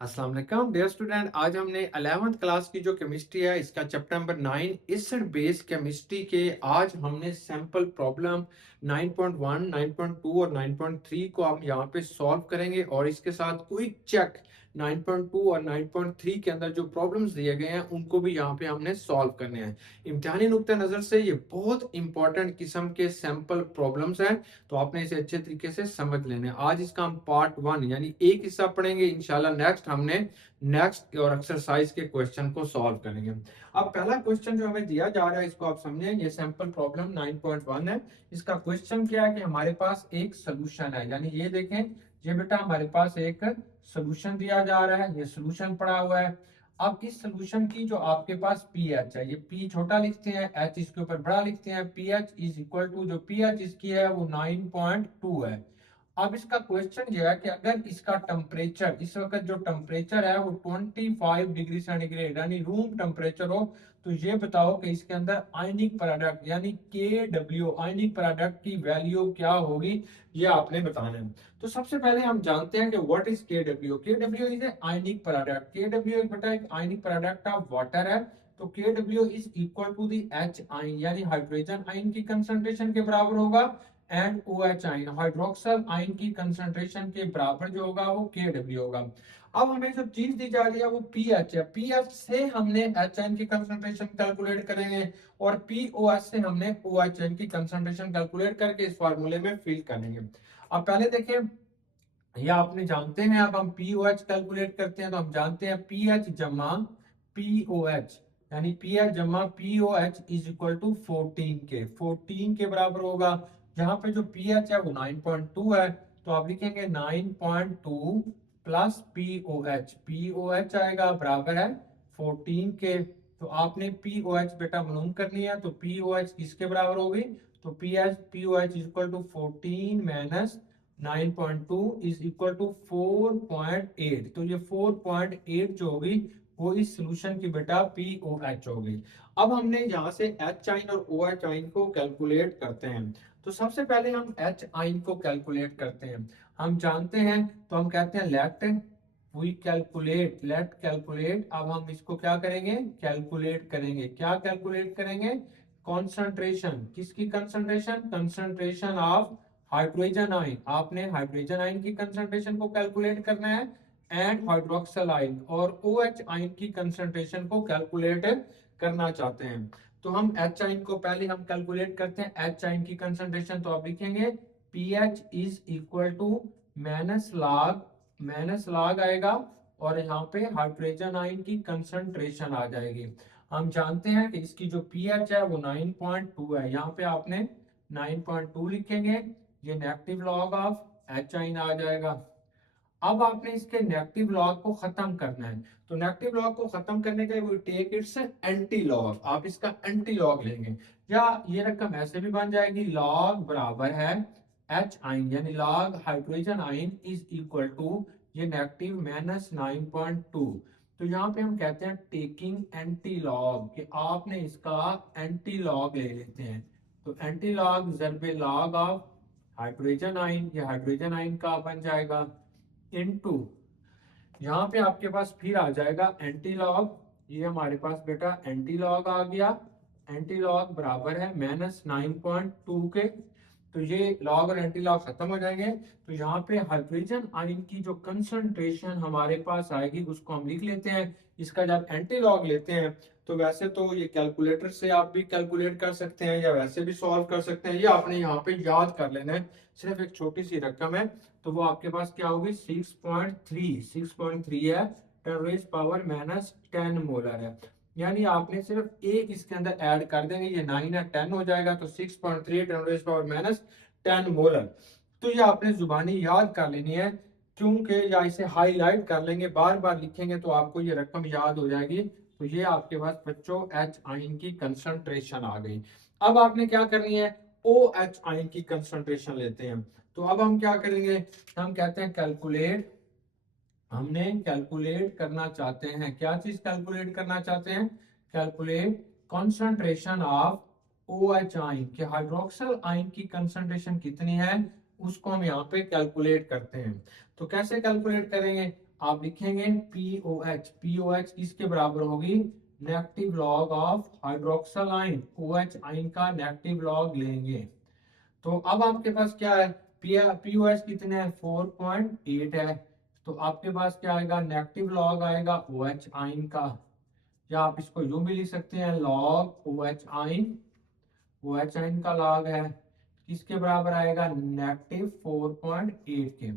अस्सलाम वालेकुम dear student. आज हमने 11th क्लास की जो केमिस्ट्री है इसका chapter number 9 acid base chemistry के आज हमने सैंपल प्रॉब्लम 9.1, 9.2 और 9.3 को हम यहाँ पे सॉल्व करेंगे और इसके साथ क्विक चेक 9.2 और 9.3 के अंदर जो प्रॉब्लम्स दिए गए हैं उनको भी यहाँ पे हमने सॉल्व करने हैं। इम्तिहानी नुक्ते नज़र से ये बहुत इंपॉर्टेंट किस्म के सैंपल प्रॉब्लम्स हैं, तो आपने इसे अच्छे तरीके से समझ लेने हैं। आज इसका हम पार्ट 1 यानी एक हिस्सा पढ़ेंगे, इंशाल्लाह नेक्स्ट हमने नेक्स्ट और एक्सरसाइज के क्वेश्चन को सॉल्व करेंगे। अब पहला क्वेश्चन जो हमें दिया जा रहा है इसको आप समझें, ये सैंपल प्रॉब्लम 9.1 है। इसका क्वेश्चन क्या है कि हमारे पास एक सोल्यूशन है, यानी ये देखें, ये बेटा हमारे पास एक सोल्यूशन दिया जा रहा है, ये सोल्यूशन पड़ा हुआ है। अब इस सोल्यूशन की जो आपके पास पीएच है, ये पी छोटा लिखते हैं, एच इसके ऊपर बड़ा लिखते हैं, पीएच इज इक्वल टू जो पीएच इसकी है वो 9.2 है। अब इसका क्वेश्चन ये है कि अगर इसका टेम्परेचर इस वक्त जो टेम्परेचर है वो 25 डिग्री सेंटीग्रेड यानी रूम टेम्परेचर हो, तो ये बताओ कि इसके अंदर आयनिक प्रोडक्ट यानी के डब्ल्यू आयनिक प्रोडक्ट की वैल्यू क्या होगी, ये आपने बताना है। तो सबसे पहले हम जानते हैं कि व्हाट इज के डब्ल्यू। के W is a ionic product. के डब्ल्यू एक बेटा एक आयनिक प्रोडक्ट ऑफ वाटर है। तो K W is equal to the H ion यानी हाइड्रोजन आयन की कंसंट्रेशन के बराबर होगा, and O H ion hydroxyl ion की कंसंट्रेशन के बराबर जो होगा वो के डब्ल्यू होगा। अब हमें जो चीज दी जा रही है वो पी एच है। पी एच से हमने एच आयन की कंसंट्रेशन कैलकुलेट करेंगे और पी ओ एच से हमने ओ एच आयन की कंसंट्रेशन कैलकुलेट करके इस फार्मूले में फिल करेंगे। अब पहले देखें, ये आपने जानते हैं, अब हम पी ओ एच कैलकुलेट करते हैं तो हम जानते हैं पी एच जमा पी ओ एच यानी पी एच जमा P O H is equal to 14 के बराबर होगा। जहां पे जो पी एच है वो 9.2 है, तो आप लिखेंगे 9.2 प्लस पी ओ एच आएगा बराबर है 14 के। तो आपने पी ओ एच बेटा मालूम करनी है, तो पी ओ एच किसके बराबर होगी, तो P O H is equal to 14 minus 9.2 is equal to 4.8। तो ये 4.8 जो होगी वो इस सोल्यूशन की बेटा POH होगी। अब हमने यहाँ से H आइन और OH आइन को कैलकुलेट करते हैं। तो सबसे पहले हम H आइन को कैलकुलेट करते हैं। हम जानते हैं, तो हम कहते हैं लेट कैलकुलेट। अब हम इसको क्या करेंगे, कैलकुलेट करेंगे। क्या कैलकुलेट करेंगे, कॉन्सेंट्रेशन। किसकी concentration, concentration of hydrogen ion. आपने हाइड्रोजन आयन की कंसंट्रेशन को कैलकुलेट करना है, एंड हाइड्रोक्सल आयन और OH आयन की कंसंट्रेशन को कैलकुलेट करना चाहते हैं। तो हम H आयन को पहले हम कैलकुलेट करते हैं, H आयन की कंसंट्रेशन। तो आप लिखेंगे pH is equal to minus log आएगा और यहाँ पे हाइड्रोजन आयन की कंसंट्रेशन आ जाएगी। हम जानते हैं कि इसकी जो पीएच है वो 9.2 है, यहाँ पे आपने 9.2 लिखेंगे, ये नेगेटिव लॉग ऑफ एच आइन आ जाएगा। अब आपने इसके नेगेटिव लॉग को खत्म करना है, तो नेगेटिव लॉग को खत्म करने के लिए वो टेक इट्स एंटी लॉग, आप इसका एंटी लॉग लेंगे, या ये रकम ऐसे भी बन जाएगी, लॉग बराबर है एच आइन यानी log hydrogen ion is equal to ये नेगेटिव माइनस 9.2। तो यहाँ पे हम कहते हैं टेकिंग एंटी लॉग, कि आपने इसका एंटी लॉग ले लेते हैं। तो एंटी लॉग जरबे लॉग ऑफ हाइड्रोजन आयन, ये हाइड्रोजन आयन का बन जाएगा इनटू, यहाँ पे आपके पास फिर आ जाएगा एंटी लॉग, ये हमारे पास बेटा एंटी लॉग आ गया। एंटी लॉग बराबर है -9.2 के। तो ये लॉग और एंटी लॉग खत्म हो जाएंगे, तो यहाँ पे हाइड्रोजन आयन की जो कंसंट्रेशन हमारे पास आएगी उसको हम लिख लेते हैं। इसका जब एंटी लॉग लेते हैं, तो वैसे तो ये कैलकुलेटर से आप भी कैलकुलेट कर सकते हैं या वैसे भी सॉल्व कर सकते हैं, ये आपने यहाँ पे याद कर लेना है। सिर्फ एक छोटी सी रकम है, तो वो आपके पास क्या होगी 6.3 है, 10 मोलर है। यानी आपने सिर्फ एक इसके अंदर ऐड कर देंगे, ये 9 है 10 हो जाएगा, तो 6.3 10 मोलर। तो ये आपने जुबानी याद कर लेनी है, क्योंकि या इसे हाईलाइट कर लेंगे, बार बार लिखेंगे तो आपको ये रकम याद हो जाएगी। तो ये आपके पास बच्चों एच आयन की कंसंट्रेशन आ गई। अब आपने क्या करनी है, ओ एच आयन की कंसंट्रेशन लेते हैं। तो अब हम क्या करेंगे, हम कहते हैं कैलकुलेट, हमने कैलकुलेट करना चाहते हैं, क्या चीज कैलकुलेट करना चाहते हैं, calculate concentration of O H ion, के हाइड्रोक्सल आइन की कंसंट्रेशन कितनी है उसको हम यहाँ पे कैलकुलेट करते हैं। तो कैसे कैलकुलेट करेंगे, आप लिखेंगे POH किसके बराबर होगी, नेगेटिव लॉग ऑफ हाइड्रोक्सल आइन, OH आइन का नेगेटिव लॉग लेंगे। तो अब आपके पास क्या है, POH कितने है 4.8 है, तो आपके पास क्या आएगा, नेगेटिव लॉग आएगा OH आइन का, या आप इसको यूं भी लिख सकते हैं लॉग OH आइन, OH आइन का लॉग है किसके बराबर आएगा, नेगेटिव 4.8 के।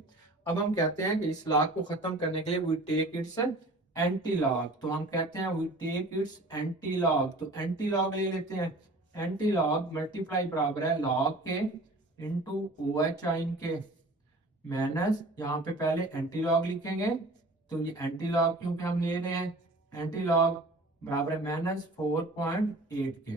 अब हम कहते हैं कि इस लॉग को खत्म करने के लिए we take its antilog, तो हम कहते हैं we take its antilog, तो एंटी लॉग ले लेते हैं, एंटी लॉग मल्टीप्लाई बराबर है लॉग के इनटू OH आइन के माइनस, यहाँ पे पहले एंटी लॉग लिखेंगे, तो ये एंटी लॉग क्योंकि हम ले रहे हैं, एंटी लॉग बराबर है माइनस 4.8 के।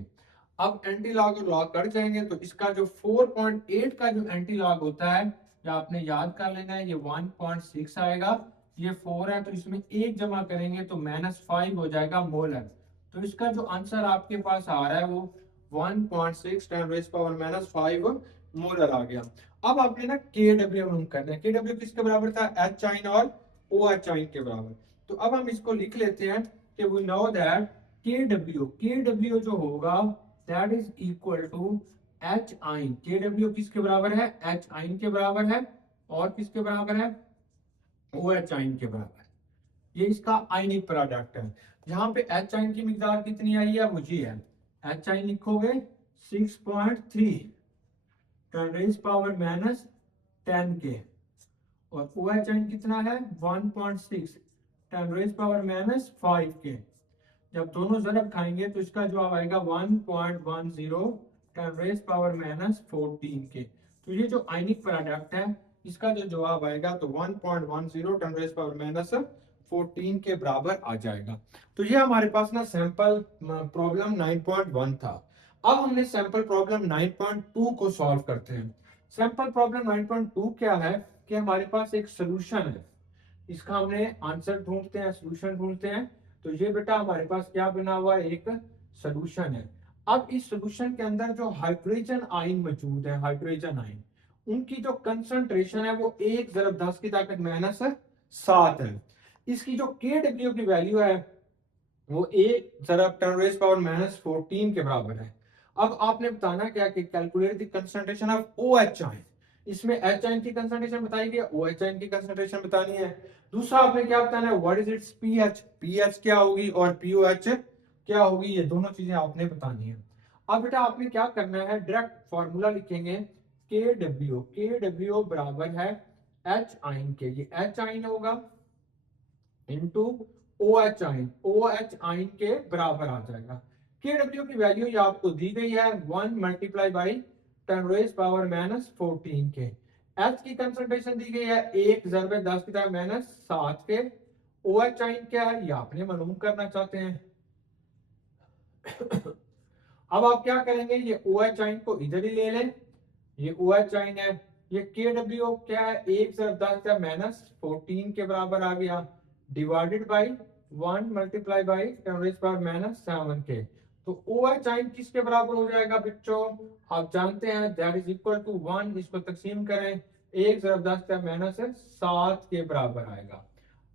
अब एंटी लॉग और लॉग कट जाएंगे, तो इसका जो 4.8 का जो एंटी लॉग होता है, या आपने याद कर लेना है, ये 1.6 आएगा, ये 4 है, तो इसमें एक जमा करेंगे तो -5 हो जाएगा मोलर। तो इसका जो आंसर आपके पास आ रहा है वो 1.6 10⁻⁻5 मोलर आ गया। अब आपने ना KW मालूम करना है, KW किसके बराबर था, H आइन और OH आइन के बराबर। तो अब हम इसको लिख लेते हैं कि वी नो दैट KW जो होगा that is equal to H ion, KW किसके बराबर है, H आइन के बराबर है, और किसके बराबर है, OH आइन के बराबर। ये इसका आयनिक प्रोडक्ट है, जहां पे H आइन की मिकदार कितनी आई है, वो जी है, H आइन लिखोगे 6.3 10⁻⁻10 के, और OH आइन कितना है 1.6 10⁻⁻5 के। जब दोनों ज़रब खाएंगे तो इसका जवाब आएगा 1.10 10⁻14 के। तो ये जो आयनिक प्रोडक्ट है इसका जो जवाब आएगा तो 1.10 10⁻14 के बराबर आ जाएगा। तो ये हमारे पास ना सैंपल प्रॉब्लम 9.1 था। अब हमने सैंपल प्रॉब्लम 9.2 को सॉल्व करते हैं। सैंपल प्रॉब्लम 9.2 क्या है कि हमारे पास एक सोल्यूशन है, इसका हमने आंसर ढूंढते हैं, सोल्यूशन ढूंढते हैं। तो ये बेटा हमारे पास क्या बना हुआ है, एक सोल्यूशन है। अब इस सोल्यूशन के अंदर जो हाइड्रोजन आयन मौजूद है, हाइड्रोजन आयन, उनकी जो कंसंट्रेशन है वो 1 × 10 की ताकत -7 है। इसकी जो KW की वैल्यू है वो 1 × 10⁻14 के बराबर है। अब आपने बताना क्या कि calculate the concentration of OH ion, इसमें H आयन की कंसंट्रेशन बताई गई है, OH आयन की कंसंट्रेशन बतानी है। दूसरा आपने क्या बताना है, व्हाट इज इट्स पीएच क्या होगी और POH क्या होगी, ये दोनों चीजें आपने बतानी है। अब बेटा आपने क्या करना है, डायरेक्ट फार्मूला लिखेंगे, KW बराबर है H आयन के, ये H आयन होगा into OH ion, OH ion के बराबर आ जाएगा। KW की वैल्यू ये आपको दी गई है 1 × 10⁻14 के। H की कंसंट्रेशन दी गई है 1 × 10⁻7 के। OH आयन क्या है ये आपने मालूम करना चाहते हैं। अब आप क्या करेंगे, ये OH आयन को इधर ही ले लें, ये OH आयन है, ये KW क्या है 1 × 10⁻14 के बराबर आ गया, डिवाइडेड बाई 1 × 10⁻7 के। तो OH आयन किसके बराबर हो जाएगा बच्चों, आप जानते हैं दैट इज इक्वल टू 1, इसको तकसीम करें 1 × 10⁻7 के बराबर आएगा।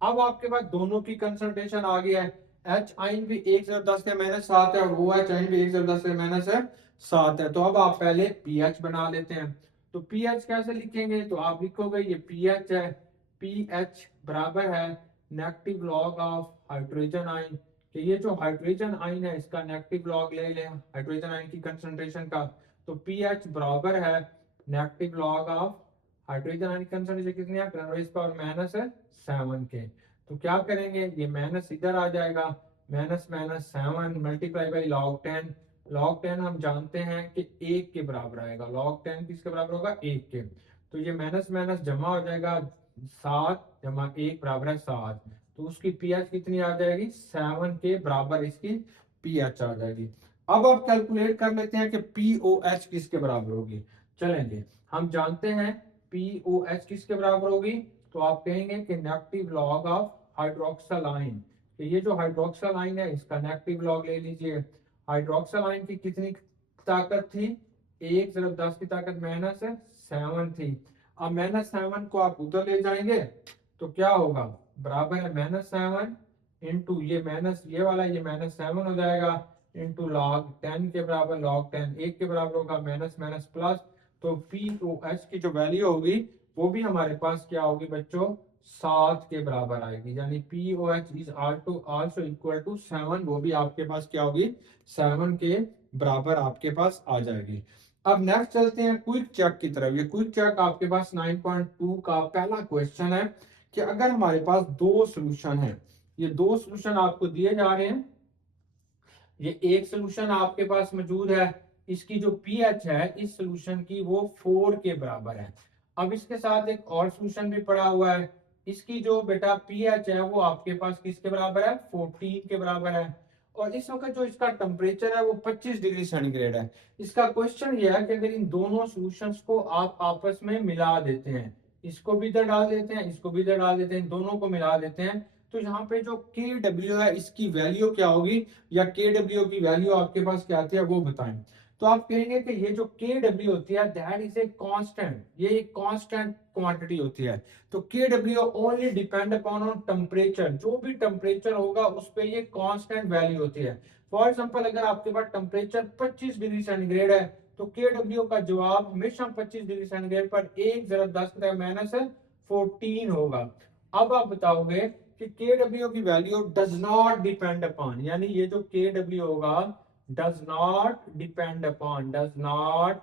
अब आपके पास दोनों की कंसंट्रेशन आ गया है, H आयन भी 1 × 10⁻7 है और OH आयन भी 1 × 10⁻7 है। तो अब आप पहले pH बना लेते हैं। तो pH कैसे लिखेंगे, तो आप लिखोगे ये pH है, pH बराबर है negative log of hydrogen ion, कि ये जो हाइड्रोजन आयन है इसका नेगेटिव लॉग ले लें हाइड्रोजन आयन की कंसंट्रेशन का। तो pH बराबर है negative log of hydrogen ion की कंसंट्रेशन कितनी है 10⁻⁻7 के। तो क्या करेंगे, ये माइनस इधर आ जाएगा, -7 मल्टीप्लाई बाई log 10, log 10 हम जानते हैं कि 1 के बराबर आएगा, log 10 किसके बराबर होगा 1 के। तो ये माइनस माइनस जमा हो जाएगा, 7 + 1 बराबर है 7, तो उसकी pH कितनी आ जाएगी 7 के बराबर इसकी pH आ जाएगी। अब आप कैलकुलेट कर लेते हैं कि POH किसके बराबर होगी। चलेंगे, हम जानते हैं POH किसके बराबर होगी, तो आप कहेंगे कि negative log of hydroxyl ion, तो ये जो हाइड्रोक्सल आयन है इसका नेगेटिव लॉग ले लीजिए। हाइड्रोक्सल आयन की कितनी ताकत थी, 1 × 10 की ताकत -7 थी। अब -7 को आप उधर ले जाएंगे तो क्या होगा, बराबर है -7 इंटू ये माइनस ये वाला, ये -7 हो जाएगा इंटू लॉग 10 के बराबर, लॉग 10 1 के बराबर होगा, माइनस माइनस प्लस। तो पी ओ एच की जो वैल्यू होगी वो भी हमारे पास क्या होगी बच्चों, 7 के बराबर आएगी। यानी P O H is also equal to 7, वो भी आपके पास क्या होगी, 7 के बराबर आपके पास आ जाएगी। अब नेक्स्ट चलते हैं क्विक चेक की तरफ। ये क्विक चेक आपके पास 9.2 का पहला क्वेश्चन है कि अगर हमारे पास दो सोल्यूशन है, ये दो सोल्यूशन आपको दिए जा रहे हैं, ये एक सोल्यूशन आपके पास मौजूद है, इसकी जो पीएच है इस सोल्यूशन की वो 4 के बराबर है। अब इसके साथ एक और सोल्यूशन भी पड़ा हुआ है, इसकी जो बेटा पीएच है वो आपके पास किसके बराबर है, 14 के बराबर है। और इस वक्त जो इसका टेम्परेचर है वो 25 डिग्री सेंटीग्रेड है। इसका क्वेश्चन ये है कि अगर इन दोनों सॉल्यूशंस को आप आपस में मिला देते हैं, इसको भी इधर डाल देते हैं, इसको भी इधर डाल देते हैं, इन दोनों को मिला देते हैं, तो यहाँ पे जो के डब्ल्यू है इसकी वैल्यू क्या होगी, या के डब्ल्यू की वैल्यू आपके पास क्या आती है वो बताएं। तो आप कहेंगे कि ये जो के डब्ल्यू होती है दैट इज ए कांस्टेंट, ये एक कांस्टेंट क्वांटिटी होती है। तो K W only depend upon on temperature, जो भी टेम्परेचर होगा उस पर ये कांस्टेंट वैल्यू होती है। फॉर एग्जांपल अगर आपके पास टेम्परेचर 25 डिग्री सेंटीग्रेड है तो के डब्ल्यू का जवाब हमेशा 25 डिग्री सेंटीग्रेड पर 1 ज़रा 10 -14 होगा। अब आप बताओगे कि के डब्ल्यू की value does not depend upon, यानी ये जो के डब्ल्यू होगा does not depend upon, does not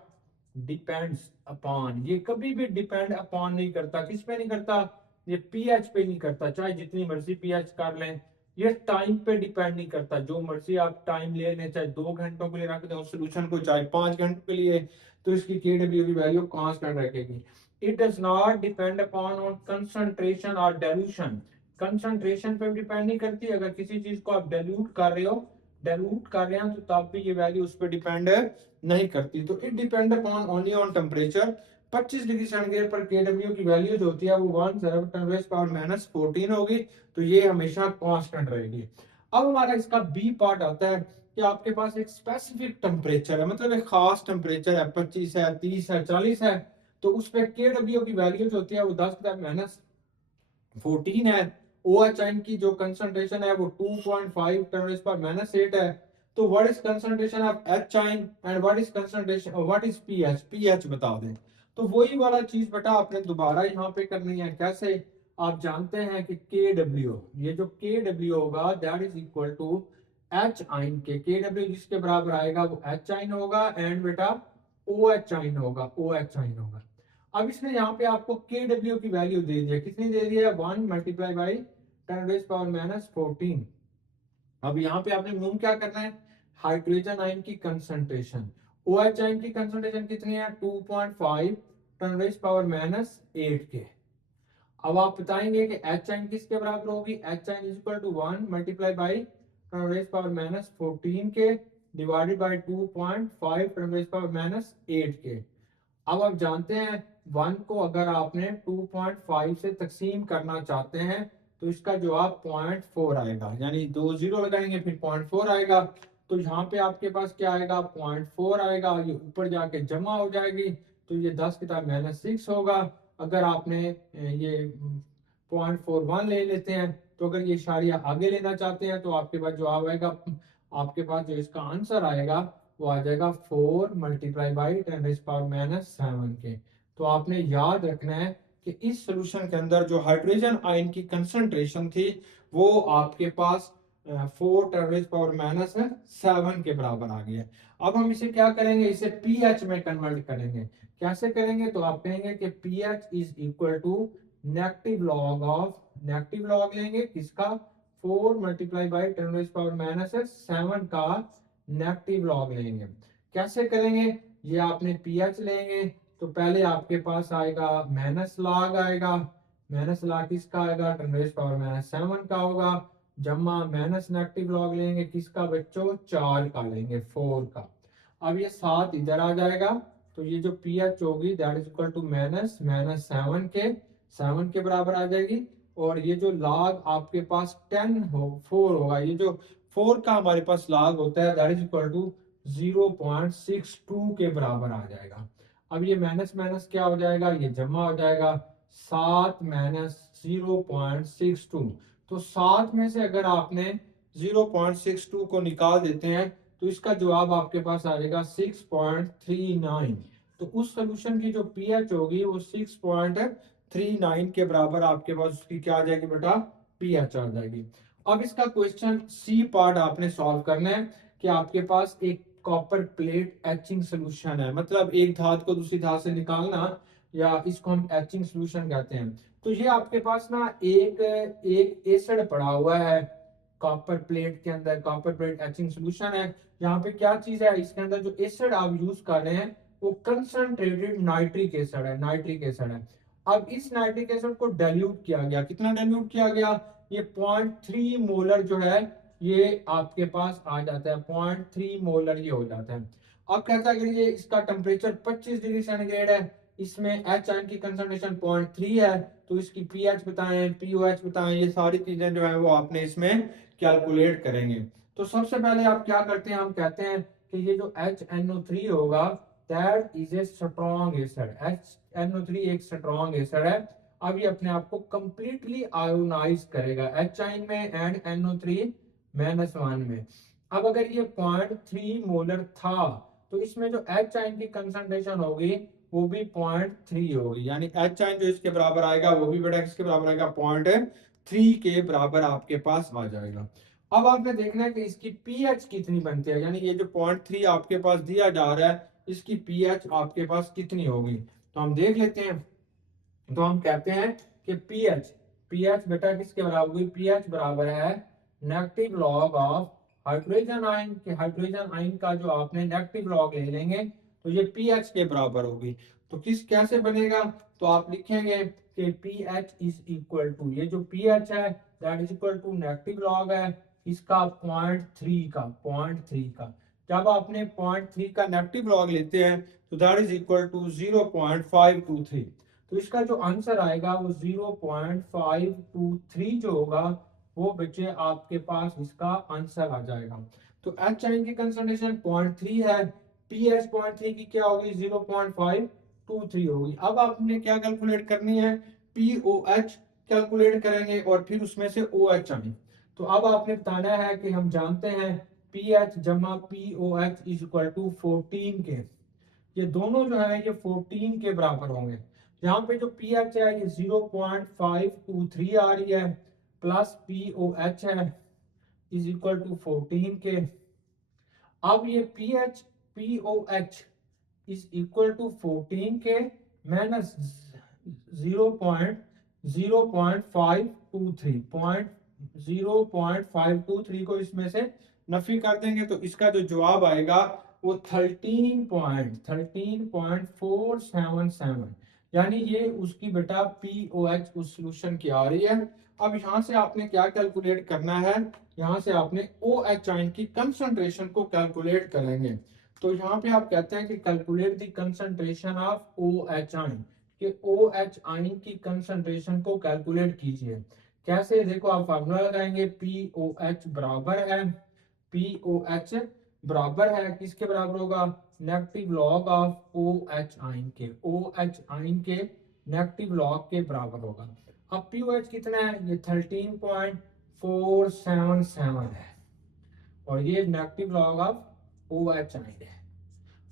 depends upon, ये कभी भी डिपेंड अपॉन नहीं करता, किस पे नहीं करता, ये पीएच पे नहीं करता, चाहे जितनी मर्जी पीएच कर लें। ये टाइम पे डिपेंड नहीं करता, जो मर्जी आप टाइम ले लें, चाहे 2 घंटों के लिए रख दें उस सोल्यूशन को, चाहे 5 घंटों के लिए, तो इसकी के डब्ल्यू की वैल्यू कांस्टेंट रखेगी। It does not depend upon on concentration और डाइल्यूशन, कंसंट्रेशन पे डिपेंड नहीं करती, अगर किसी चीज को आप डाइल्यूट कर रहे हो, डाइल्यूट कर रहे हैं तो तब भी ये वैल्यू उस पर डिपेंड नहीं करती। तो it depend upon only on temperature. 25 degree centigrade पर के डब्ल्यू की वैल्यू जो होती है वो 1 × 10⁻⁻14 होगी, तो ये हमेशा कांस्टेंट रहेगी। अब हमारा इसका बी पार्ट आता है कि आपके पास एक स्पेसिफिक टेम्परेचर है, मतलब एक खास टेम्परेचर है, 25 है, 30 है, 40 है, तो उस पर के डब्ल्यू की वैल्यू जो होती है वो 10⁻14 है। OH आयन की जो कंसंट्रेशन है वो 2.5 × 10⁻8 है। तो what is concentration of H ion and what is concentration, what is pH, pH बता दें। तो वही वाला चीज बेटा आपने दोबारा यहाँ पे करनी है। कैसे, आप जानते हैं कि के डब्ल्यू, ये जो के डब्ल्यू होगा that is equal to H ion K W जिसके बराबर आएगा वो एच आयन होगा, एंड बेटा ओ एच आयन होगा, ओ एच आयन होगा। अब इसने यहाँ पे आपको के डब्ल्यू की वैल्यू दे दी है, कितनी दे दी है, 1 × 10⁻14। अब यहाँ पे आपने मूव क्या करना है, हाइड्रोजन आयन की कंसंट्रेशन, OH आयन की कंसंट्रेशन कितनी है, 2.5 × 10⁻8 के। अब आप बताएंगे कि H आयन किसके बराबर होगी, H ion is equal to 1 × 10⁻14 के डिवाइडेड बाई 2.5 × 10⁻8 के। अब आप जानते हैं 1 को अगर आपने 2.5 से तकसीम करना चाहते हैं तो इसका जवाब 0.4 आएगा, यानी 2 जीरो लगाएंगे फिर 0.4 आएगा। तो यहाँ पे आपके पास क्या आएगा, 0.4 आएगा, ये ऊपर जाके जमा हो जाएगी, तो ये 10⁻⁻6 होगा। अगर आपने ये 0.41 ले लेते हैं, तो अगर ये इशारिया आगे लेना चाहते हैं तो आपके पास जवाब आएगा, आपके पास जो इसका आंसर आएगा वो आ जाएगा 4 × 10⁻7 के। तो आपने याद रखना है कि इस सोल्यूशन के अंदर जो हाइड्रोजन आयन की कंसंट्रेशन थी वो आपके पास 4 × 10⁻7 के बराबर आ गई है। अब हम इसे क्या करेंगे, इसे पीएच में कन्वर्ट करेंगे। कैसे करेंगे, तो आप कहेंगे कि pH is equal to negative log of, negative log लेंगे किसका, 4 × 10⁻7 का नेगेटिव लॉग लेंगे। कैसे करेंगे, ये आपने पीएच लेंगे तो पहले आपके पास आएगा माइनस लॉग आएगा, माइनस लॉग किसका आएगा, 10⁻7 का होगा, जमा माइनस नेगेटिव लॉग लेंगे किसका बच्चों, 4 का लेंगे, 4 का। अब ये 7 इधर आ जाएगा, तो ये जो पीएच होगी दैट इज इक्वल टू -7 के, 7 के बराबर आ जाएगी। और ये जो लॉग आपके पास 4 होगा, ये जो 4 का हमारे पास लॉग होता है दैट इज इक्वल टू 0.62 के बराबर आ जाएगा। अब ये माइनस माइनस क्या हो जाएगा, ये जमा हो जाएगा, 7 0.62। तो 7 में से अगर आपने 0.62 को निकाल देते हैं तो इसका जवाब आपके पास आएगा 6.39। तो उस सोल्यूशन की जो पीएच होगी वो 6.39 के बराबर आपके पास उसकी क्या आ जाएगी बेटा, पीएच आ जाएगी। अब इसका क्वेश्चन सी पार्ट आपने सॉल्व करना है कि आपके पास एक कॉपर प्लेट एचिंग सोल्यूशन है, मतलब एक धात को दूसरी धात से निकालना, या इसको हम एचिंग सोल्यूशन कहते हैं। तो ये आपके पास ना एक एक एसिड पड़ा हुआ है कॉपर प्लेट के अंदर, कॉपर प्लेट एचिंग सोल्यूशन है। यहाँ पे क्या चीज है, इसके अंदर जो एसिड आप यूज कर रहे हैं वो कंसंट्रेटेड नाइट्रिक एसिड है, नाइट्रिक एसिड है। अब इस नाइट्रिक एसिड को डाइल्यूट किया गया, कितना डाइल्यूट किया गया, ये 0.3 मोलर जो है ये आपके पास आ जाता है, 0.3 मोलर ये हो जाता है। अब कहता है कि ये इसका टेम्परेचर 25 डिग्री सेंटीग्रेड है, इसमें एच आयन की कंसंट्रेशन 0.3 है, तो इसकी पीएच बताएं, पीओएच बताएं, ये सारी चीजें जो है वो आपने इसमें कैलकुलेट करेंगे। तो सबसे पहले आप क्या करते हैं, हम कहते हैं कि ये जो HNO3 होगा that is a strong acid, HNO3 एक स्ट्रॉन्ग एसिड है। अब ये अपने आप को कंप्लीटली आयोनाइज करेगा H आयन में एंड NO3 -1 में। अब अगर ये 0.3 मोलर था तो इसमें जो H आयन की कंसंट्रेशन होगी वो भी 0.3 होगी, यानी H आयन जो इसके बराबर आएगा वो भी बेटा किसके बराबर आएगा, 0.3 के बराबर आपके पास आ जाएगा। अब आपने देखना है कि इसकी पीएच कितनी बनती है, यानी ये जो 0.3 आपके पास दिया जा रहा है इसकी पीएच आपके पास कितनी होगी, तो हम देख लेते हैं। तो हम कहते हैं कि पीएच, पीएच बेटा किसके बराबर होगी, पीएच बराबर है negative log of hydrogen ion, के हाइड्रोजन आयन का जो आपने नेगेटिव लॉग ले लेंगे तो ये पीएच के बराबर होगी। तो किस कैसे बनेगा, तो आप लिखेंगे कि पीएच इज इक्वल टू, ये जो पीएच है that is equal to negative log है इसका 0.3 का, 0.3 का। जब आपने 0.3 का नेगेटिव लॉग लेते हैं तो दैट इज इक्वल टू 0.523। तो इसका जो आंसर आएगा वो 0.523 जो होगा वो बच्चे आपके पास इसका आंसर आ जाएगा। तो एच आयन की कंसंट्रेशन 0.3 है, पीएच 0.3 की क्या होगी, 0.523 होगी। अब आपने क्या कैलकुलेट करनी है, पीओएच कैलकुलेट करेंगे और फिर उसमें से ओएच आयन। तो अब आपने बताना है कि हम जानते हैं पीएच जमा पीओएच इज इक्वल टू 14 के, ये दोनों जो है ये 14 के बराबर होंगे। यहाँ पे जो पीएच है ये 0.523 आ रही है प्लस पीओएच है इज इक्वल टू 14 के। अब ये pH pOH is equal to 14 के माइनस 0.523 को इसमें से नफी कर देंगे तो इसका जो जवाब आएगा वो 13.477, यानी ये उसकी बेटा पीओएच उस सोल्यूशन की आ रही है। अब यहाँ से आपने क्या कैलकुलेट करना है, यहाँ से आपने OH आयन की कंसंट्रेशन को कैलकुलेट करेंगे। तो यहाँ पे आप कहते हैं कि calculate the concentration of OH ion, कि OH आयन की कंसंट्रेशन को कैलकुलेट कीजिए। कैसे, देखो आप फार्मूला लगाएंगे, POH बराबर है, POH बराबर है किसके बराबर होगा, negative log of OH ion के, OH आयन के नेगेटिव लॉग के बराबर होगा। अब पीओएच कितना है, ये 13.477 है और ये negative log of OH ion है।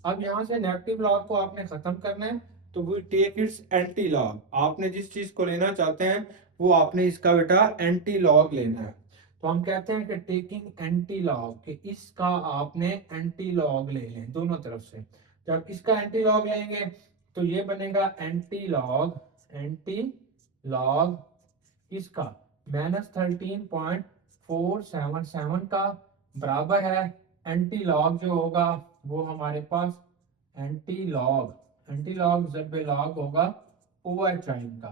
अब यहाँ से नेगेटिव लॉग को आपने खत्म करना है तो we take its antilog, आपने जिस चीज को लेना चाहते हैं वो आपने इसका बेटा एंटी लॉग लेना है। तो हम कहते हैं कि टेकिंग एंटी लॉग, कि इसका आपने एंटी लॉग ले लें दोनों तरफ से। जब इसका एंटी लॉग लेंगे तो ये बनेगा एंटी लॉग, एंटी लॉग इसका -13.477 का बराबर है एंटी लॉग जो होगा वो हमारे पास एंटी लॉग, एंटी लॉग जब लॉग होगा OH आयन का।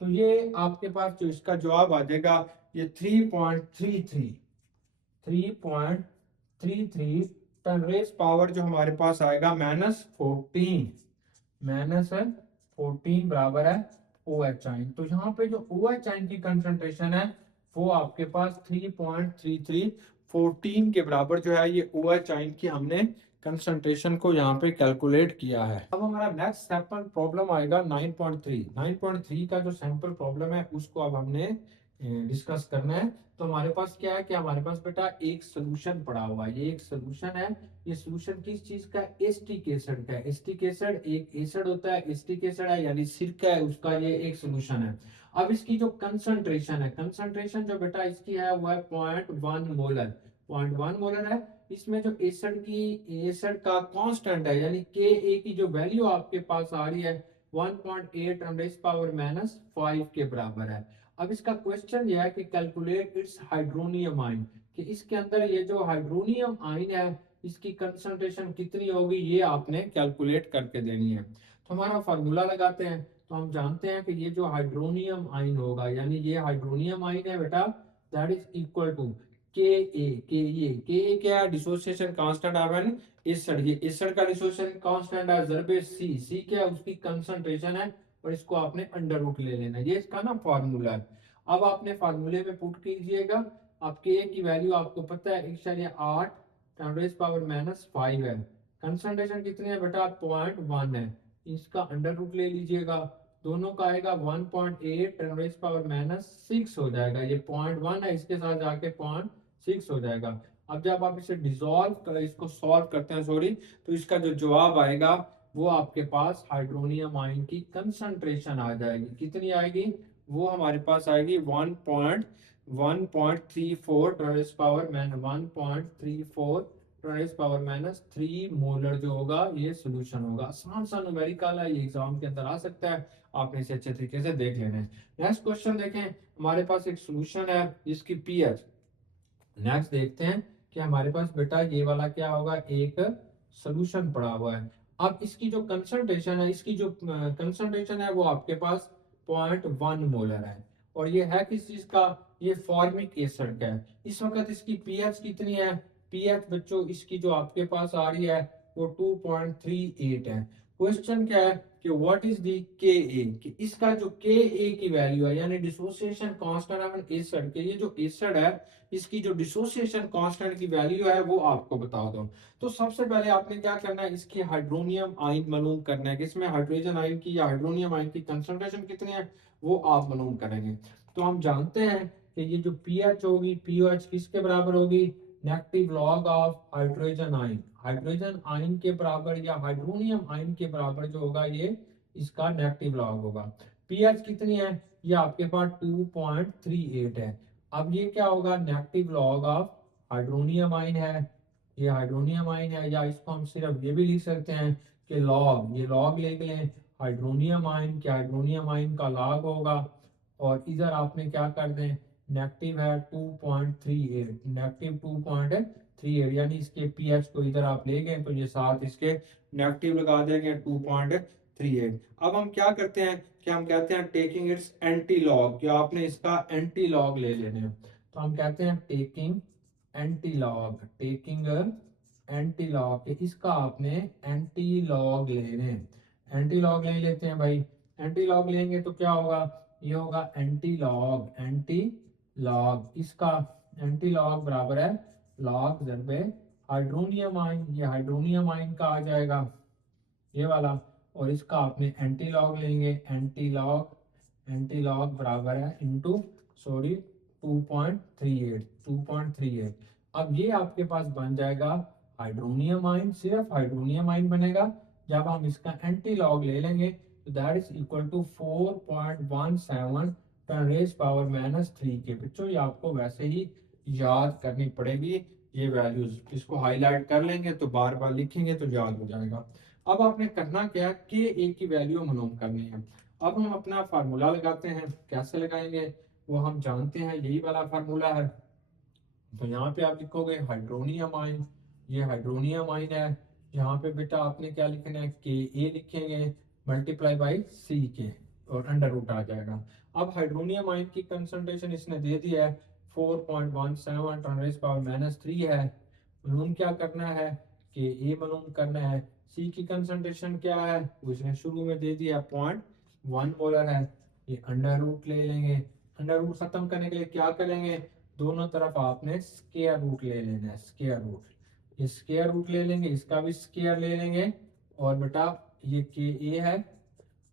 तो ये आपके पास जो इसका जवाब आ जाएगा ये 3.33 टन रेस पावर जो हमारे पास आएगा -14 बराबर है OH आयन। तो यहाँ पे जो OH आयन की कंसंट्रेशन है वो आपके पास 3.33 14 के बराबर जो है ये OH आयन की हमने कंसंट्रेशन को यहाँ पे कैलकुलेट किया है। अब हमारा नेक्स्ट सैंपल प्रॉब्लम आएगा 9.3। 9.3 का जो सैंपल प्रॉब्लम है उसको अब हमने डिस्कस करना है। तो हमारे पास क्या है कि हमारे पास बेटा एक सोल्यूशन पड़ा हुआ है, ये एक सोल्यूशन है। ये सोल्यूशन किस चीज का? एस्टिक एसिड का है। एस्टिक एसिड एक एसिड होता है, एस्टिक एसिड है यानी सिरका है, उसका ये एक सोल्यूशन है। अब इसकी जो कंसंट्रेशन है, कंसंट्रेशन जो बेटा इसकी है वो है 0.1 मोलर। 0.1 मोलर है। इसमें जो एसिड का कांस्टेंट है यानी के ए की जो वैल्यू आपके पास आ रही है 1.8 10 पावर माइनस 5 के बराबर है। अब इसका क्वेश्चन यह है कि कैलकुलेट इट्स हाइड्रोनियम आयन, कि इसके अंदर ये जो हाइड्रोनियम आयन है इसकी कंसंट्रेशन कितनी होगी ये आपने कैलकुलेट करके देनी है। तो हमारा फार्मूला लगाते हैं। तो हम जानते हैं कि ये जो हाइड्रोनियम आयन होगा यानी ये हाइड्रोनियम आयन है बेटा, दैट इज इक्वल टू के ए क्या है? Dissociation constant of N acid. ये एसिड का डिसोसिएशन कांस्टेंट है ज़रबे सी क्या है? उसकी कंसंट्रेशन है, और इसको आपने अंडर रूट ले लेना है। ये इसका ना फार्मूला है। अब आपने फार्मूले में पुट कीजिएगा। अब के की वैल्यू आपको पता है 1.8 10 पावर माइनस 5 है। कंसंट्रेशन कितनी है बेटा? 0.1 है। इसका अंडर रूट ले लीजिएगा, दोनों का आएगा 1.8 10 पावर माइनस 6 हो जाएगा। ये 0.1 है, इसके साथ जाके 0.6 हो जाएगा। अब जब आप इसे डिसॉल्व कर इसको सॉल्व करते हैं सॉरी, तो इसका जो जवाब आएगा वो आपके पास हाइड्रोनियम आयन की कंसंट्रेशन आ जाएगी। कितनी आएगी? वो हमारे पास आएगी 1.34 10 power minus 1.34 10 power minus 3 molar जो होगा ये सोल्यूशन होगा। आसान सा न्यूमेरिकल है, ये एग्जाम के अंदर आ सकता है, आपने इसे अच्छे तरीके से देख लेना है। नेक्स्ट क्वेश्चन देखें, हमारे पास एक सोल्यूशन है जिसकी पीएच। नेक्स्ट देखते हैं कि हमारे पास बेटा ये वाला क्या होगा, एक सोल्यूशन पड़ा हुआ है। अब इसकी जो कंसंट्रेशन है, इसकी जो कंसंट्रेशन है वो आपके पास 0.1 मोलर है, और ये है किस चीज का? ये फॉर्मिक एसिड का है। इस वक्त इसकी पीएच कितनी है? पीएच बच्चों इसकी जो आपके पास आ रही है वो 2.38 है। क्वेश्चन क्या है कि व्हाट इज दी के ए, कि इसका जो के ए की वैल्यू है यानी डिसोसिएशन कांस्टेंट ऑफ एसिड के, ये जो एसिड है इसकी जो डिसोसिएशन कांस्टेंट की वैल्यू है वो आपको बता दो। तो सबसे पहले आपने क्या करना है, इसकी हाइड्रोनियम आयन मालूम करना है कि इसमें हाइड्रोजन आयन की या हाइड्रोनियम आयन की कंसंट्रेशन कितनी है, वो आप मालूम करेंगे। तो हम जानते हैं कि ये जो पीएच होगी, पीएच किसके बराबर होगी? Negative log of hydrogen ion. Hydrogen ion के बराबर या हाइड्रोनियम आयन के बराबर जो होगा ये इसका नेगेटिव लॉग होगा। पीएच कितनी है? ये आपके पास 2.38 है। अब ये क्या होगा? Negative log of hydronium ion है, ये हाइड्रोनियम आयन है, या इसको हम सिर्फ ये भी लिख सकते हैं कि लॉग, ये लॉग ले लें हाइड्रोनियम आयन के, हाइड्रोनियम आयन का लॉग होगा, और इधर आपने क्या कर दें, नेगेटिव है 2.38, नेगेटिव 2.38 यानी इसके पीएच को इधर आप ले गए तो ये साथ इसके नेगेटिव लगा देंगे 2.38। अब हम क्या करते हैं कि हम कहते हैं टेकिंग इट्स एंटी लॉग, कि आपने इसका एंटी लॉग ले लेने हैं। तो हम कहते हैं taking anti log, taking anti log, इसका आपने एंटी लॉग लेने, एंटी लॉग ले लेते हैं भाई। एंटी लॉग लेंगे तो क्या होगा? ये होगा एंटी लॉग, एंटी लॉग, इसका एंटी लॉग बराबर है लॉग जरबे हाइड्रोनियम आयन, ये हाइड्रोनियम आयन का आ जाएगा ये वाला, और इसका आपने एंटी लॉग लेंगे, एंटी लॉग, एंटी लॉग बराबर है इनटू सॉरी 2.38, 2.38। अब ये आपके पास बन जाएगा हाइड्रोनियम आयन, सिर्फ हाइड्रोनियम आयन बनेगा। जब हम इसका एंटी लॉग ले लेंगे तो that is equal to 4.17 10 raise power minus 3 के। बच्चों ये आपको वैसे ही याद करनी पड़ेगी ये वैल्यूज, इसको हाईलाइट कर लेंगे तो बार बार लिखेंगे तो याद हो जाएगा। अब आपने करना क्या है, के ए की वैल्यू मालूम करनी है। अब हम अपना फार्मूला लगाते हैं, कैसे लगाएंगे वो हम जानते हैं, यही वाला फार्मूला है। तो यहाँ पे आप लिखोगे हाइड्रोनियम आयन, ये हाइड्रोनियम आयन है। यहाँ पे बेटा आपने क्या लिखना है, के ए लिखेंगे मल्टीप्लाई बाई सी के, और अंडर रूट आ जाएगा। अब हाइड्रोनियम आयन की कंसंट्रेशन इसने दे दिया है 4.17 10 पावर माइनस 3 है। मालूम क्या करना है, के ए मालूम करना है। सी की कंसंट्रेशन क्या है, वो इसने शुरू में दे दिया 0.1 मोलर है। ये अंडर रूट ले लेंगे, अंडर रूट खत्म करने के लिए क्या करेंगे, दोनों तरफ आपने स्क्वायर रूट ले लेना है, स्क्वायर रूट। ये स्क्वायर रूट ले लेंगे, इसका भी स्क्वायर ले लेंगे, और बेटा ये के ए है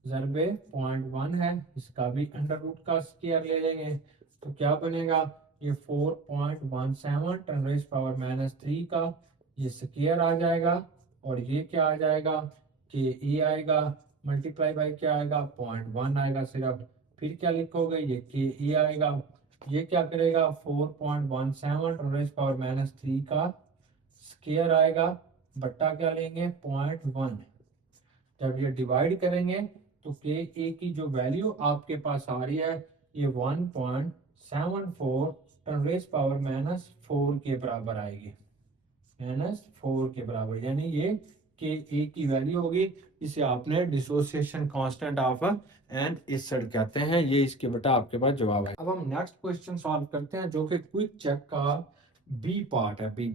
ज़रबे 0.1 है, इसका भी अंडर रूट का स्क्वायर ले लेंगे। तो क्या बनेगा, ये 4.17 10 रेज़ पावर -3 का ये स्क्वायर आ जाएगा, और ये क्या आ जाएगा, के ए आएगा, मल्टीप्लाई बाई क्या आएगा, 0.1 आएगा सिर्फ। फिर क्या लिखोगे, ये के ए आएगा, ये क्या करेगा, 4.17 10 रेज़ पावर -3 का स्क्वायर आएगा, बट्टा क्या लेंगे, 0.1। जब ये डिवाइड करेंगे तो के ए की जो वैल्यू आपके पास आ रही है ये 1.74 10 रेज़ पावर -4 के बराबर आएगी, -4 के बराबर, यानी ये के ए की वैल्यू होगी, इसे आपने डिसोसिएशन कांस्टेंट ऑफ एन इसेड कहते हैं। ये इसके बेटा आपके पास जवाब है। अब हम नेक्स्ट क्वेश्चन सॉल्व करते हैं जो कि क्विक चेक का बी पार्ट है। बी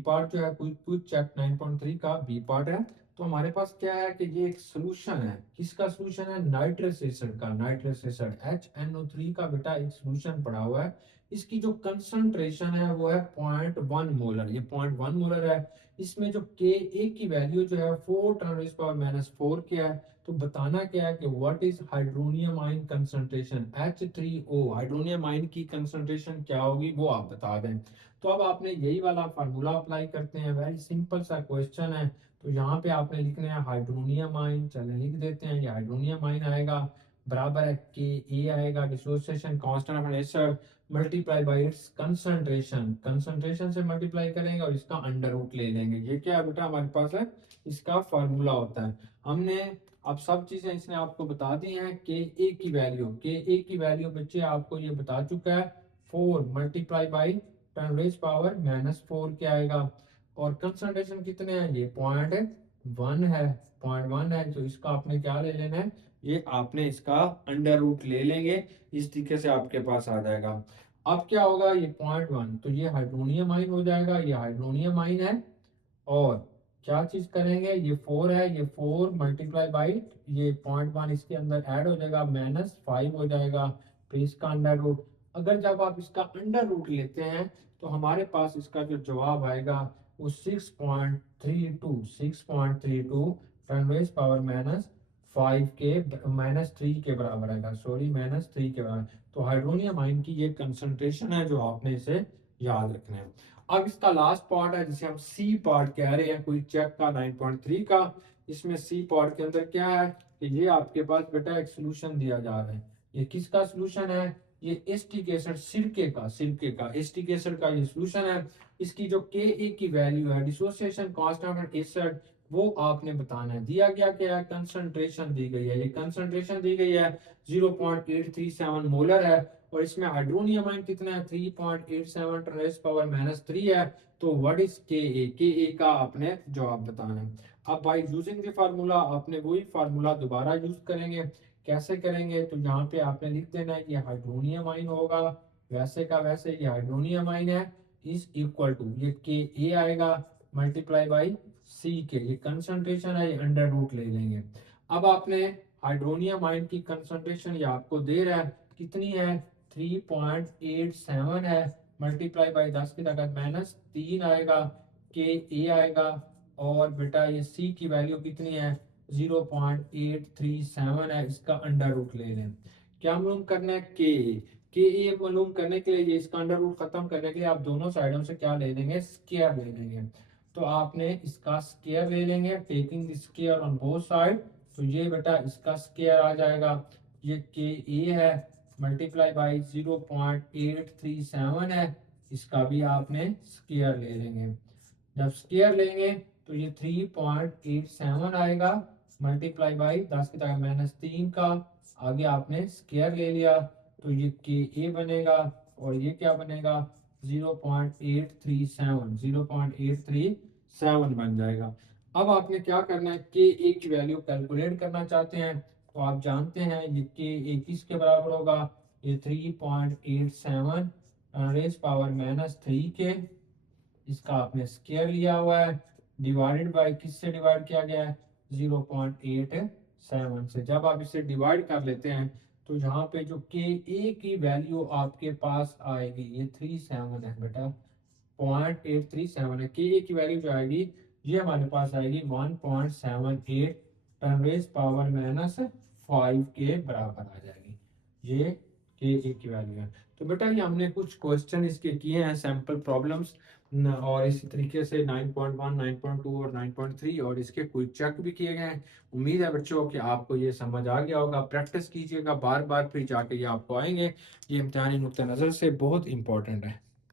पार्ट जो है क्विक चेक 9.3 का बी पार्ट है। तो हमारे पास क्या है कि ये एक सोल्यूशन है, किसका सोल्यूशन है, नाइट्रस एसिड का। नाइट्रस एसिड HNO3 का बेटा एक सोल्यूशन पड़ा हुआ है। इसकी जो कंसंट्रेशन है वो है 0.1 मोलर, ये 0.1 मोलर है। इसमें जो के ए की वैल्यू जो है 4 10 रेज़ पावर -4 के है। तो बताना क्या है कि what is hydronium ion concentration, H3O hydronium ion की कंसंट्रेशन क्या होगी वो आप बता दें। तो अब आपने यही वाला फार्मूला अप्लाई करते हैं, वेरी सिंपल सा क्वेश्चन है। तो यहाँ पे आपने लिखना है हाइड्रोनियम आयन, चलें लिख देते हैं, ये हाइड्रोनियम आयन आएगा बराबर है के ए आएगा dissociation constant of acid multiply by it's concentration, concentration से मल्टीप्लाई करेंगे और इसका अंडर रूट ले लेंगे। ये क्या है बेटा हमारे पास है, इसका फार्मूला होता है। हमने अब सब चीजें इसने आपको बता दी हैं। के ए की वैल्यू, के ए की वैल्यू बच्चे आपको ये बता चुका है, 4 मल्टीप्लाई बाई 10 रेज़ पावर -4 क्या आएगा, और कंसंट्रेशन कितने हैं, ये 0.1 है, 0.1 है। तो इसका आपने क्या ले लेना है, ये आपने इसका अंडर रूट ले लेंगे, इस तरीके से आपके पास आ जाएगा। अब क्या होगा, ये 0.1 तो ये हाइड्रोनियम आयन हो जाएगा, ये हाइड्रोनियम आयन है, और क्या चीज करेंगे, ये 4 है, ये 4 मल्टीप्लाई बाई ये 0.1 इसके अंदर ऐड हो जाएगा, -5 हो जाएगा, फिर इसका अंडर रूट। अगर जब आप इसका अंडर रूट लेते हैं तो हमारे पास इसका जो जवाब आएगा वो 6.32 10 रेज़ पावर -5 के -3 के बराबर आएगा, सॉरी -3 के बराबर। तो हाइड्रोनियम आयन की ये कंसंट्रेशन है जो आपने इसे याद रखना है। अब इसका लास्ट पार्ट है जिसे हम सी पार्ट कह रहे हैं, कोई चेक का 9.3 का। इसमें सी पार्ट के अंदर क्या है कि ये आपके पास बेटा एक सोल्यूशन दिया जा रहा है। ये किसका सोल्यूशन है, ये एसिटिक एसिड, सिरके का एसिटिक एसिड का ये सोल्यूशन है। इसकी जो के ए की वैल्यू है डिसोसिएशन कांस्टेंट ऑफ एसिड वो आपने बताना है। दिया गया क्या है, कंसंट्रेशन दी गई है, ये कंसंट्रेशन दी गई है 0.837 मोलर है, और इसमें हाइड्रोनियम आयन कितना है 3.87 10 रेज़ पावर -3 है। तो व्हाट इज के ए, के ए का आपने जवाब बताना है। अब बाय यूजिंग द फार्मूला आपने वही फार्मूला दोबारा यूज करेंगे। कैसे करेंगे, तो यहाँ पे आपने लिख देना है कि हाइड्रोनियम आयन होगा वैसे का वैसे, ये हाइड्रोनियम आयन है, इज इक्वल टू ये के ए आएगा मल्टीप्लाई बाई सी के, ये कंसंट्रेशन है, ये अंडर रूट ले लेंगे। अब आपने हाइड्रोनियम आयन की कंसंट्रेशन ये आपको दे रहा है कितनी है, 3.87 है, मल्टीप्लाई बाई 10 की ताकत -3 आएगा, के ए आएगा, और बेटा ये सी की वैल्यू कितनी है 0.837 है, इसका अंडर रूट ले लें। क्या मालूम करना है, के ए मालूम करने के लिए, ये इसका अंडर रूट खत्म करने के लिए आप दोनों साइडों से क्या ले लेंगे, स्क्वायर ले लेंगे। तो आपने इसका स्क्वायर ले लेंगे, taking the square on both side. तो ये बेटा इसका स्क्वायर आ जाएगा, ये के ए है मल्टीप्लाई बाई 0.837 है, इसका भी आपने स्क्वायर ले लेंगे। जब स्क्वायर लेंगे तो ये 3.87 आएगा मल्टीप्लाई बाई 10 की ताकत -3 का, आगे आपने स्क्वायर ले लिया, तो ये के ए बनेगा, और ये क्या बनेगा 0.837 बन जाएगा। अब आपने क्या करना है, के ए की वैल्यू कैलकुलेट करना चाहते हैं, तो आप जानते हैं ये के ए किसके बराबर होगा, ये 3.87 रेज़ पावर -3 के, इसका आपने स्क्वायर लिया हुआ है, डिवाइडेड बाय किससे डिवाइड किया गया है 0.87 से। जब आप इसे डिवाइड कर लेते हैं तो यहाँ पे जो के ए की वैल्यू आपके पास आएगी, ये 37 है बेटा, 0.837 है। के ए की वैल्यू जो आएगी ये हमारे पास आएगी 1.78 10 रेज पावर -5 के बराबर आ जाएगी। ये के ए की वैल्यू है। तो बेटा ये हमने कुछ क्वेश्चन इसके किए हैं, सैम्पल प्रॉब्लम्स, और इसी तरीके से 9.1, 9.2 और 9.3 और इसके क्विक चेक भी किए गए हैं। उम्मीद है बच्चों कि आपको ये समझ आ गया होगा। प्रैक्टिस कीजिएगा बार बार, फिर जाके ये आपको आएंगे। ये इम्तिहानी नुक्ता नज़र से बहुत इंपॉर्टेंट है।